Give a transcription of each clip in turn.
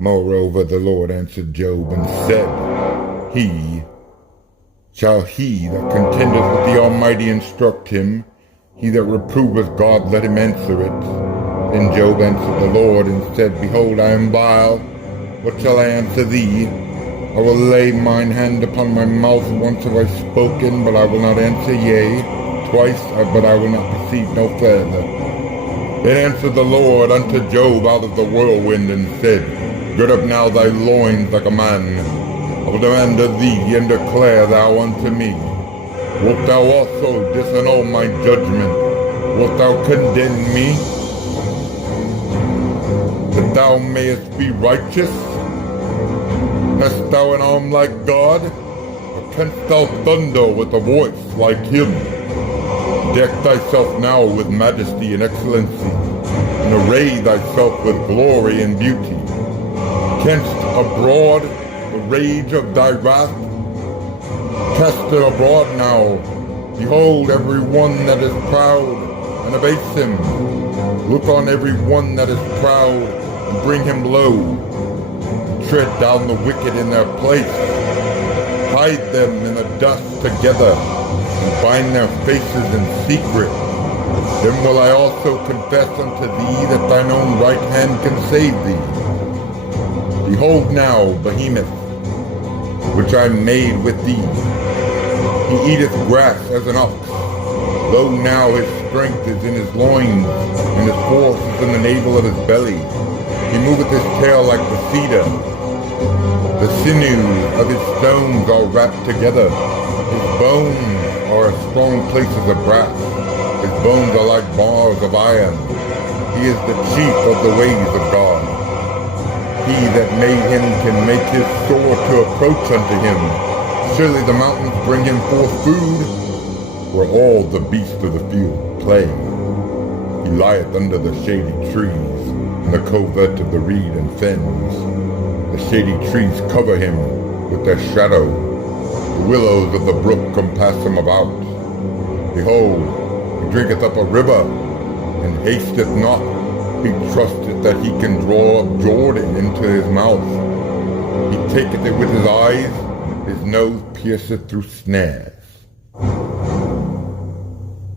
Moreover, the Lord answered Job and said, Shall he that contendeth with the Almighty instruct him? He that reproveth God, let him answer it. Then Job answered the Lord and said, Behold, I am vile. What shall I answer thee? I will lay mine hand upon my mouth. Once have I spoken, but I will not answer, yea. Twice, but I will not proceed no further. Then answered the Lord unto Job out of the whirlwind, and said, Gird up now thy loins like a man. I will demand of thee, and declare thou unto me. Wilt thou also disannul my judgment? Wilt thou condemn me, that thou mayest be righteous? Hast thou an arm like God? Or canst thou thunder with a voice like him? Deck thyself now with majesty and excellency, and array thyself with glory and beauty. Canst abroad the rage of thy wrath? Cast it abroad now. Behold every one that is proud, and abase him. Look on every one that is proud, and bring him low. Tread down the wicked in their place. Hide them in the dust together, and bind their faces in secret. Then will I also confess unto thee that thine own right hand can save thee. Behold now Behemoth, which I made with thee. He eateth grass as an ox. Lo now his strength is in his loins, and his force is in the navel of his belly. He moveth his tail like the cedar. The sinews of his stones are wrapped together. His bones are as strong places of brass. His bones are like bars of iron. He is the chief of the ways of God. He that made him can make his sword to approach unto him. Surely the mountains bring him forth food, where all the beasts of the field play. He lieth under the shady trees, in the covert of the reed and fens. The shady trees cover him with their shadow. The willows of the brook compass him about. Behold, he drinketh up a river, and hasteth not. He trusteth that he can draw up Jordan into his mouth. He taketh it with his eyes, his nose pierceth through snares.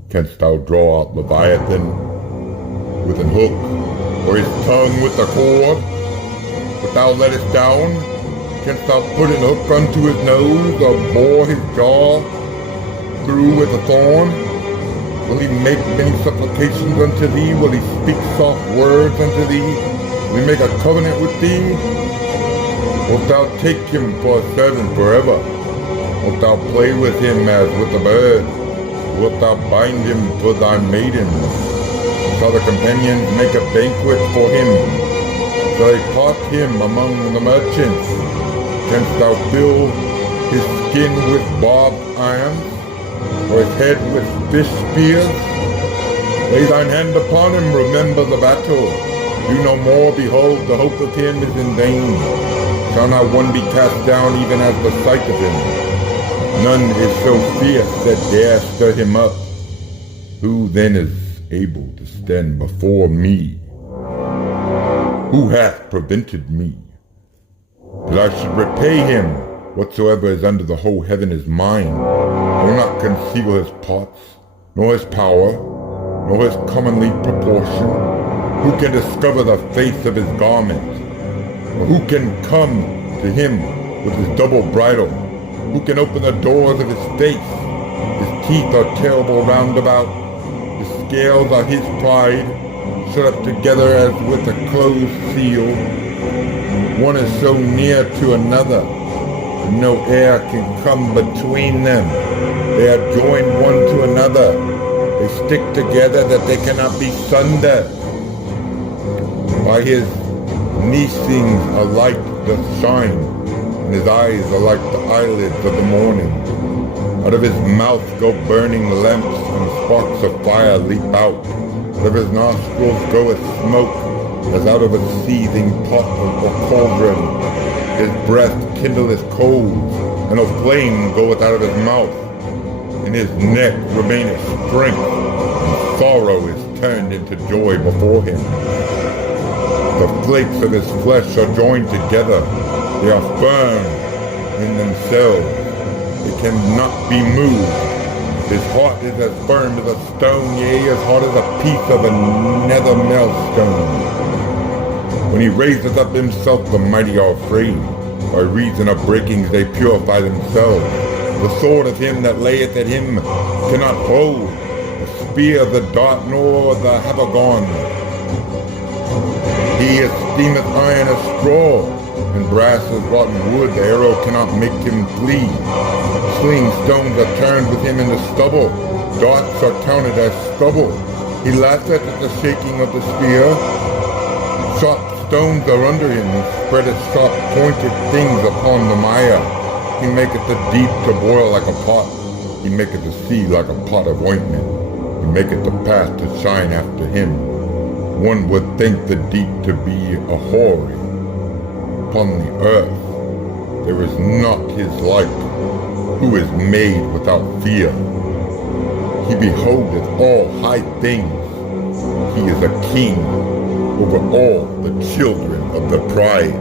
Canst thou draw out Leviathan with an hook, or his tongue with a cord? But thou lettest down? Canst thou put an hook unto his nose, or bore his jaw through with a thorn? Will he make many supplications unto thee? Will he speak soft words unto thee? Will he make a covenant with thee? Wilt thou take him for a servant forever? Wilt thou play with him as with a bird? Wilt thou bind him for thy maiden? Shall the companions make a banquet for him? Shall they part him among the merchants? Canst thou fill his skin with barbed irons, or his head with fish spears? Lay thine hand upon him, remember the battle. Do no more, behold, the hope of him is in vain. Shall not one be cast down even as the sight of him? None is so fierce that dare stir him up. Who then is able to stand before me? Who hath prevented me? That I should repay him. Whatsoever is under the whole heaven is mine. I will not conceal his parts, nor his power, nor his commonly proportion. Who can discover the face of his garment? Or who can come to him with his double bridle? Who can open the doors of his face? His teeth are terrible round about. His scales are his pride, shut up together as with a closed seal. One is so near to another, and no air can come between them. They are joined one to another. They stick together that they cannot be sundered. By his neesings a light doth shine, and his eyes are like the eyelids of the morning. Out of his mouth go burning lamps, and sparks of fire leap out. Out of his nostrils goeth smoke, as out of a seething pot or cauldron. His breath kindleth coals, and a flame goeth out of his mouth. In his neck remaineth strength, and sorrow is turned into joy before him. The flakes of his flesh are joined together. They are firm in themselves. They cannot be moved. His heart is as firm as a stone, yea, as hard as a piece of a nether millstone. When he raises up himself, the mighty are afraid. By reason of breakings they purify themselves. The sword of him that layeth at him cannot hold. The spear, the dart, nor the habergeon. He esteemeth iron as straw, and brass as rotten wood. The arrow cannot make him flee. Sling stones are turned with him into stubble. Darts are counted as stubble. He laugheth at the shaking of the spear. Sharp stones are under him. He spreadeth sharp pointed things upon the mire. He maketh the deep to boil like a pot. He maketh the sea like a pot of ointment. He maketh the path to shine after him. One would think the deep to be a hoary. Upon the earth there is not his like, who is made without fear. He beholdeth all high things. He is a king over all the children of the pride.